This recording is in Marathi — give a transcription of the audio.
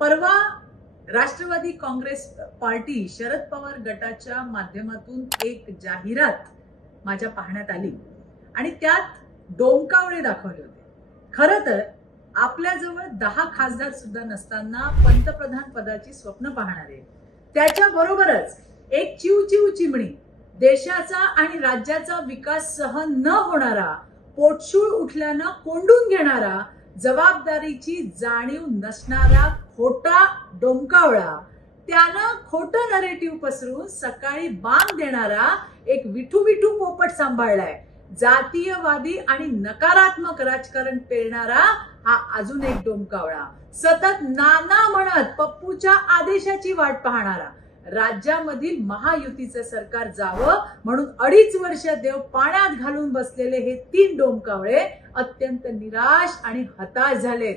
परवा राष्ट्रवादी काँग्रेस पार्टी शरद पवार गटाच्या माध्यमातून एक जाहिरात माझ्या पाहण्यात आली आणि त्यात डोमकावळे दाखवले होते। खरं तर आपल्याजवळ 10 खासदार सुद्धा नसताना पंतप्रधान पदाची स्वप्न पाहणारे, त्याच्याबरोबरच एक चिवचिव चिमणी, देशाचा आणि राज्याचा विकास सहन न होणारा, पोटशूळ उठल्यानं कोंडून घेणारा, जबाबदारीची जाणीव नसणारा खोटा डोमकावळा, त्यानं खोटं नरेटिव्ह पसरून सकाळी बांग देणारा एक विठू विठू पोपट सांभाळलाय। जातीयवादी आणि नकारात्मक राजकारण पेरणारा हा अजून एक डोमकावळा, सतत नाना म्हणत पप्पूच्या आदेशाची वाट पाहणारा, राज्यामधील महायुतीचं सरकार जावं म्हणून 2.5 वर्ष देव पाण्यात घालून बसलेले हे 3 डोमकावळे अत्यंत निराश आणि हताश झालेत।